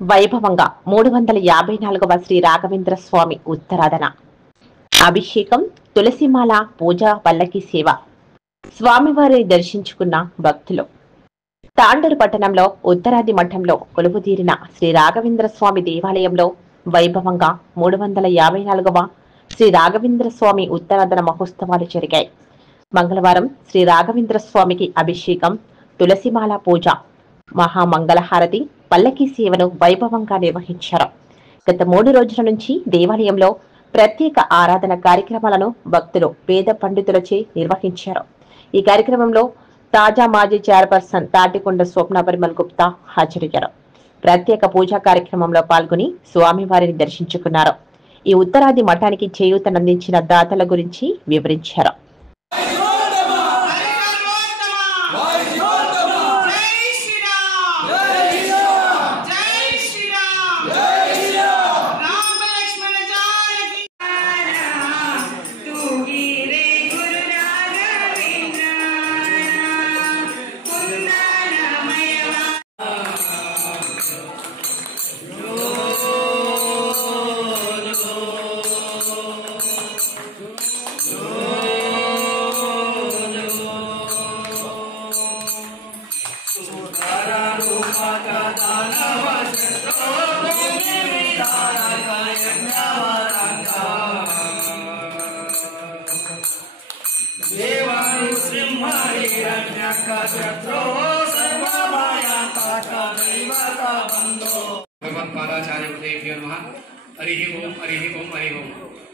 వైభవంగా 354వ శ్రీ రాఘవేంద్ర స్వామి ఉత్తరాధన అభిషేకం, తులసిమాల పూజ, పల్లకి సేవ. స్వామివారిని దర్శించుకున్న భక్తులు. తాండూరు పట్టణంలో ఉత్తరాది మఠంలో కొలువుదీరిన శ్రీ రాఘవేంద్ర స్వామి దేవాలయంలో వైభవంగా 354వ శ్రీ రాఘవేంద్ర స్వామి ఉత్తరాధన మహోత్సవాలు జరిగాయి. మంగళవారం శ్రీ రాఘవేంద్ర స్వామికి అభిషేకం, తులసిమాల పూజ, మహామంగళహారతి, పల్లకి సేవను వైభవంగా నిర్వహించారు. గత 3 రోజుల నుంచి దేవాలయంలో ప్రత్యేక ఆరాధన కార్యక్రమాలను భక్తులు వేద పండితులచే నిర్వహించారు. ఈ కార్యక్రమంలో తాజా మాజీ చైర్పర్సన్ తాటికొండ స్వప్న పరిమల్ గుప్తా హాజరయ్యారు. ప్రత్యేక పూజా కార్యక్రమంలో పాల్గొని స్వామివారిని దర్శించుకున్నారు. ఈ ఉత్తరాది మఠానికి చేయూతనందించిన దాతల గురించి వివరించారు.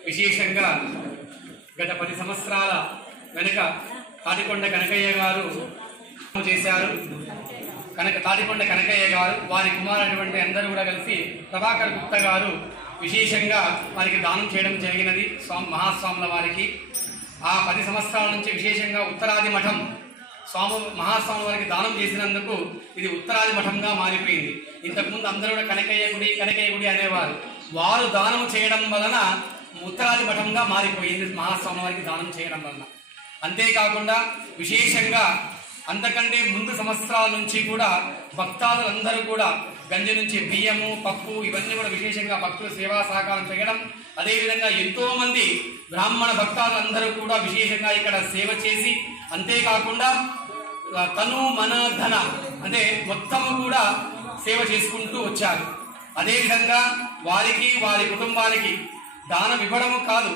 విశేషంగా గత 10 సంవత్సరాల వెనుక తాటికొండ కనకయ్య గారు చేశారు. తాటికొండ కనకయ్య గారు వారి కుమారుడు అందరూ కూడా కలిసి ప్రభాకర్ గుప్తా గారు విశేషంగా వారికి దానం చేయడం జరిగినది. మహాస్వాముల వారికి ఆ 10 సంవత్సరాల నుంచి విశేషంగా ఉత్తరాది మఠం మహాస్వామి వారికి దానం చేసినందుకు ఇది ఉత్తరాది మఠంగా మారిపోయింది. ఇంతకుముందు అందరూ కూడా కనకయ్య గుడి అనేవారు. వారు దానం చేయడం వలన ఉత్తరాది మఠంగా మారిపోయింది మహాస్వామి వారికి దానం చేయడం వలన. అంతేకాకుండా విశేషంగా అంతకంటే ముందు సంవత్సరాల నుంచి కూడా భక్తాదులందరూ కూడా గంజి నుంచి బియ్యము, పప్పు ఇవన్నీ కూడా విశేషంగా భక్తులు సేవా సహకారం చేయడం, అదేవిధంగా ఎంతో మంది బ్రాహ్మణ భక్తాదులందరూ కూడా విశేషంగా ఇక్కడ సేవ చేసి, అంతేకాకుండా తను మన ధన అంటే మొత్తము కూడా సేవ చేసుకుంటూ వచ్చారు. అదేవిధంగా వారికి వారి కుటుంబానికి దానం ఇవ్వడము కాదు,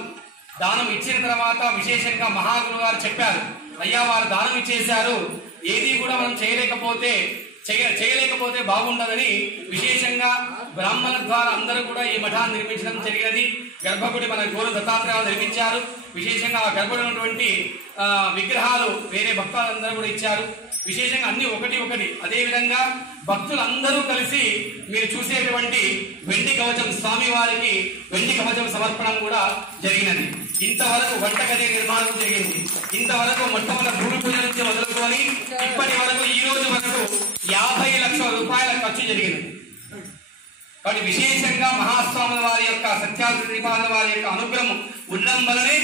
దానం ఇచ్చిన తర్వాత విశేషంగా మహాగురు గారు చెప్పారు, అయ్యా వారు దానం ఇచ్చేశారు, ఏది కూడా మనం చేయలేకపోతే బాగుండదని విశేషంగా బ్రాహ్మణ ద్వారా అందరూ కూడా ఈ మఠాన్ని నిర్మించడం జరిగినది. గర్భగుడి మన గోరు దత్తాత్రేయ నిర్మించారు. విశేషంగా ఆ గర్భగుడి ఉన్నటువంటి విగ్రహాలు వేరే భక్తులందరూ కూడా ఇచ్చారు. విశేషంగా అన్ని ఒకటి. అదేవిధంగా భక్తులందరూ కలిసి మీరు చూసేటువంటి వెండి కవచం, స్వామి వారికి వెండి కవచం సమర్పణం కూడా జరిగినది. ఇంతవరకు వంటగది నిర్మాణం జరిగింది. ఇంతవరకు మొట్టమొదటి భూమి పూజ నుంచి మొదలుకొని ఇప్పటి వరకు ఈ రోజు వరకు 50 లక్షల రూపాయల ఖర్చు జరిగింది. కాబట్టి విశేషంగా మహాస్వాముల వారి యొక్క సత్యాశ్రీపాద వారి యొక్క అనుగ్రహం ఉండడం వల్లనే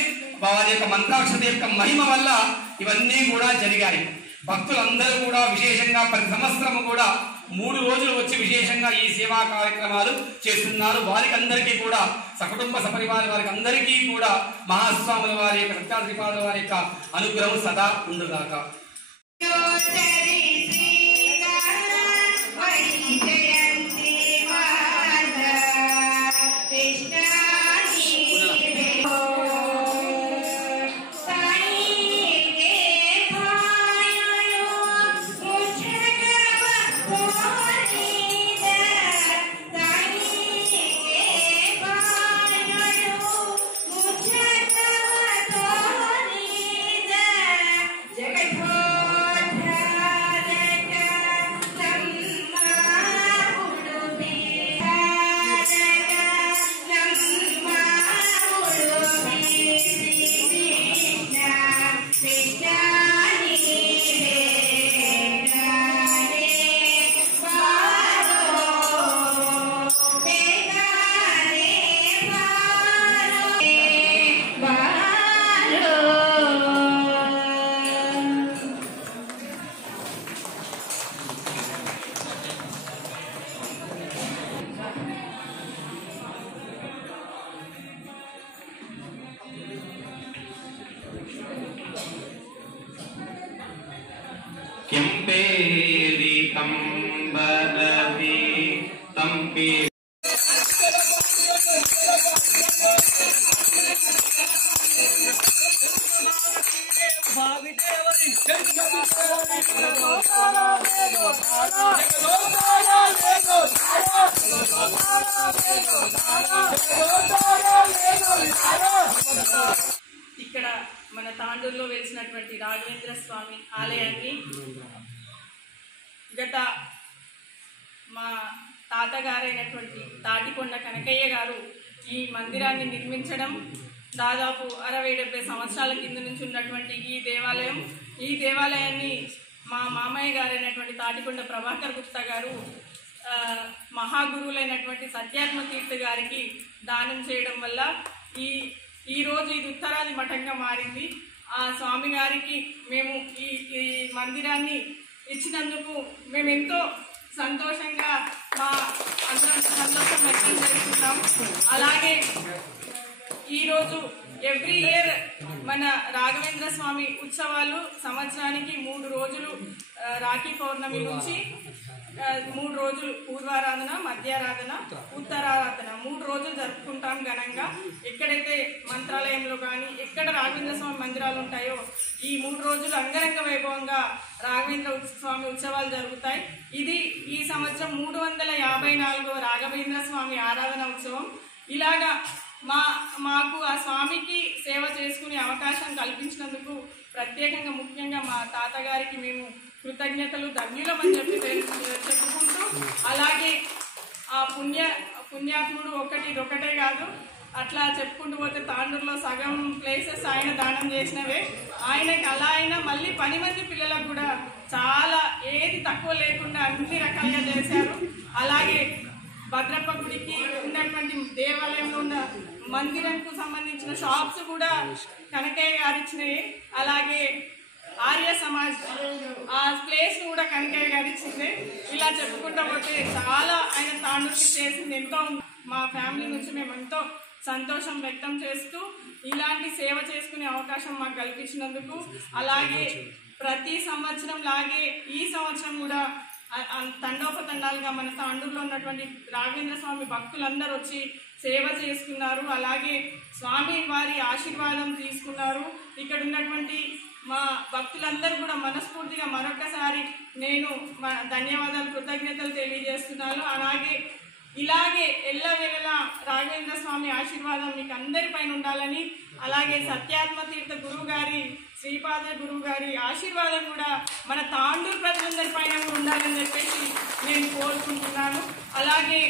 వారి యొక్క మంత్రాక్షత యొక్క మహిమ వల్ల ఇవన్నీ కూడా జరిగాయి. భక్తులందరూ కూడా విశేషంగా 10 సంవత్సరము కూడా 3 రోజులు వచ్చి విశేషంగా ఈ సేవా కార్యక్రమాలు చేస్తున్నారు. వారికి అందరికీ కూడా సకుటుంబ సపరివార వారికి అందరికీ కూడా మహాస్వాముల వారి యొక్క సత్యాశ్రీపాద వారి యొక్క అనుగ్రహం సదా ఉండుగాక. ಕೆಂಪೇರಿ ಕಂಬನದಿ ತಂಪಿ ఇక్కడ మన తాండూరులో వెలిసినటువంటి రాఘవేంద్ర స్వామి ఆలయాన్ని గత మా తాతగారైనటువంటి తాటికొండ కనకయ్య గారు ఈ మందిరాన్ని నిర్మించడం దాదాపు 60-70 సంవత్సరాల కింద నుంచి ఉన్నటువంటి ఈ దేవాలయాన్ని మా మామయ్య గారైనటువంటి తాటికొండ ప్రభాకర్ గుప్తా గారు మహాగురువులైనటువంటి సత్యాత్మ తీర్థ గారికి దానం చేయడం వల్ల ఈ రోజు ఇది ఉత్తరాది మఠంగా మారింది. ఆ స్వామి గారికి మేము ఈ మందిరాన్ని ఇచ్చినందుకు మేము ఎంతో సంతోషంగా మా అందరం సంతోషం వ్యక్తం చేస్తున్నాం. అలాగే ఈరోజు ఎవ్రీ ఇయర్ మన రాఘవేంద్ర స్వామి ఉత్సవాలు సంవత్సరానికి 3 రోజులు రాఖీ పౌర్ణమి నుంచి 3 రోజులు పూర్వారాధన, మధ్యారాధన, ఉత్తరారాధన 3 రోజులు జరుపుకుంటాం ఘనంగా. ఎక్కడైతే మంత్రాలయంలో కానీ ఎక్కడ రాఘవేంద్ర స్వామి మందిరాలు ఉంటాయో ఈ 3 రోజులు అంగరంగ వైభవంగా రాఘవేంద్ర స్వామి ఉత్సవాలు జరుగుతాయి. ఇది ఈ సంవత్సరం 354వ రాఘవేంద్ర స్వామి ఆరాధన ఉత్సవం. ఇలాగా మాకు ఆ స్వామికి సేవ చేసుకునే అవకాశం కల్పించినందుకు ప్రత్యేకంగా ముఖ్యంగా మా తాతగారికి మేము కృతజ్ఞతలు ధన్యులమని చెప్పుకుంటూ, అలాగే ఆ పుణ్యాత్ముడు ఇదొకటే కాదు, అట్లా చెప్పుకుంటూ పోతే తాండూరులో సగం ప్లేసెస్ ఆయన దానం చేసినవే. ఆయనకి అలా అయినా మళ్ళీ 10 మంది పిల్లలకు కూడా చాలా ఏది తక్కువ లేకుండా అన్ని రకాలుగా చేశారు. అలాగే భద్రప్ప గుడికి ఉన్నటువంటి దేవాలయంలో ఉన్న మందిరంకు సంబంధించిన షాప్స్ కూడా కనకయ్య గారు ఇచ్చినాయి. అలాగే ఆర్య సమాజ్ ఆ ప్లేస్ కూడా కనకయ్య గారు ఇచ్చింది. ఇలా చెప్పుకుంటా పోతే చాలా ఆయన తాండూరుకి చేసింది ఎంతో. మా ఫ్యామిలీ నుంచి మేము ఎంతో సంతోషం వ్యక్తం చేస్తూ ఇలాంటి సేవ చేసుకునే అవకాశం మాకు కల్పించినందుకు, అలాగే ప్రతి సంవత్సరం లాగే ఈ సంవత్సరం కూడా తండోపతండాలుగా మన తాండూరులో ఉన్నటువంటి రాఘవేంద్ర స్వామి భక్తులందరూ వచ్చి సేవ చేసుకున్నారు. అలాగే స్వామి వారి ఆశీర్వాదం తీసుకున్నారు. ఇక్కడ ఉన్నటువంటి మా భక్తులందరూ కూడా మనస్ఫూర్తిగా మరొకసారి నేను ధన్యవాదాలు, కృతజ్ఞతలు తెలియజేస్తున్నాను. అలాగే ఇలాగే ఎల్లవేళలా రాఘవేంద్ర స్వామి ఆశీర్వాదం మీకు అందరిపైన ఉండాలని, అలాగే సత్యాత్మ తీర్థ గురువు గారి, శ్రీపాద గురువు గారి ఆశీర్వాదం కూడా మన తాండూరు ప్రజలందరిపైన ఉండాలని చెప్పేసి నేను కోరుకుంటున్నాను. అలాగే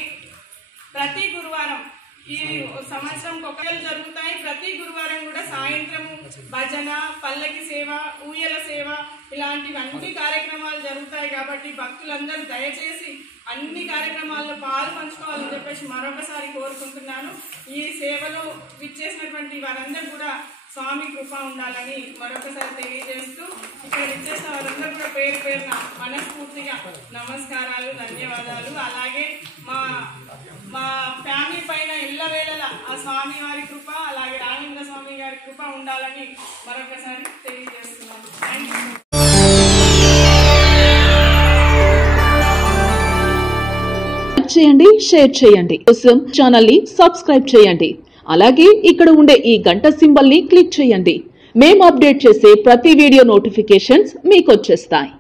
ప్రతి గురువారం ఈ సంవత్సరం ఒకవేళ జరుగుతాయి. ప్రతి గురువారం కూడా సాయంత్రము భజన, పల్లకి సేవ, ఊయల సేవ ఇలాంటివి అన్ని కార్యక్రమాలు జరుగుతాయి. కాబట్టి భక్తులందరూ దయచేసి అన్ని కార్యక్రమాల్లో పాలు పంచుకోవాలని చెప్పేసి మరొకసారి కోరుకుంటున్నాను. ఈ సేవలో విచ్చేసినటువంటి వారందరూ కూడా స్వామి కృప ఉండాలని మరొకసారి తెలియజేస్తూ, ఇక్కడ విచ్చేసిన వారందరూ కూడా పేరు పేరున మనస్ఫూర్తిగా నమస్కారాలు, ధన్యవాదాలు. అలాగే మా ఫ్యామిలీ పైన ఎల్లవేళలా ఆ స్వామి వారి కృప, అలాగే రాఘవేంద్ర స్వామి గారి కృప ఉండాలని మరొకసారి తెలియజేస్తున్నాను. Thank you. చేయండి, షేర్ చేయండి. కోసం ఛానల్ ని సబ్స్క్రైబ్ చేయండి. అలాగే ఇక్కడ ఉండే ఈ గంట సింబల్ ని క్లిక్ చేయండి. మేము అప్డేట్ చేసే ప్రతి వీడియో నోటిఫికేషన్స్ మీకు వచ్చేస్తాయి.